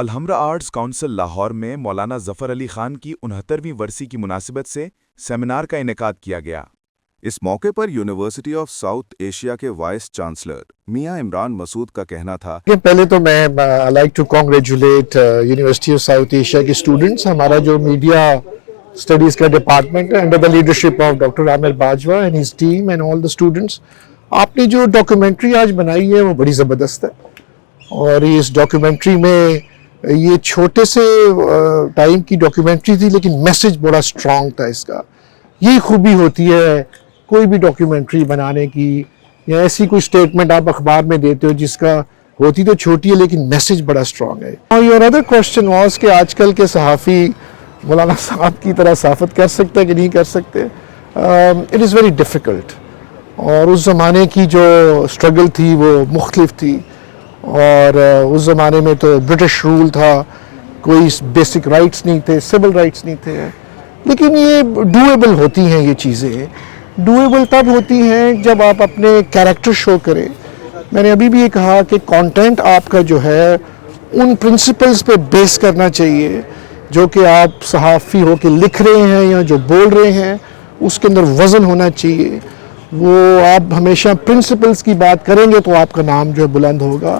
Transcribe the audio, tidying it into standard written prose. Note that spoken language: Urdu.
الحمرا آرٹس کونسل لاہور میں مولانا ظفر علی خان کی 69ویں ورسی کی مناسبت سے سیمینار کا انعقاد کیا گیا۔ اس موقع پر یونیورسٹی آف ساؤتھ ایشیا کے وائس چانسلر میاں عمران مسعود کا کہنا تھا پہلے تو میں like to congratulate university of South Asia کے اسٹوڈنٹس. ہمارا جو میڈیا اسٹڈیز کا ڈپارٹمنٹ ہے under the leadership of doctor Aamir Bajwa and his team and all the students, آپ نے جو ڈاکیومنٹری آج بنائی ہے وہ بڑی زبردست ہے. اور اس ڈاکیومنٹری میں یہ چھوٹے سے ٹائم کی ڈاکیومنٹری تھی لیکن میسج بڑا اسٹرانگ تھا اس کا. یہی خوبی ہوتی ہے کوئی بھی ڈاکیومنٹری بنانے کی، یا ایسی کوئی سٹیٹمنٹ آپ اخبار میں دیتے ہو جس کا ہوتی تو چھوٹی ہے لیکن میسج بڑا اسٹرانگ ہے. اور ادر کوشچن واز کہ آج کل کے صحافی مولانا صاحب کی طرح صحافت کر سکتے کہ نہیں کر سکتے. It is very difficult. اور اس زمانے کی جو اسٹرگل تھی وہ مختلف تھی، اور اس زمانے میں تو برٹش رول تھا، کوئی بیسک رائٹس نہیں تھے، سول رائٹس نہیں تھے. لیکن یہ ڈویبل ہوتی ہیں، یہ چیزیں ڈویبل تب ہوتی ہیں جب آپ اپنے کیریکٹر شو کریں. میں نے ابھی بھی یہ کہا کہ کانٹینٹ آپ کا جو ہے ان پرنسپلز پہ بیس کرنا چاہیے جو کہ آپ صحافی ہو کے لکھ رہے ہیں یا جو بول رہے ہیں، اس کے اندر وزن ہونا چاہیے. وہ آپ ہمیشہ پرنسپلز کی بات کریں گے تو آپ کا نام جو ہے بلند ہوگا.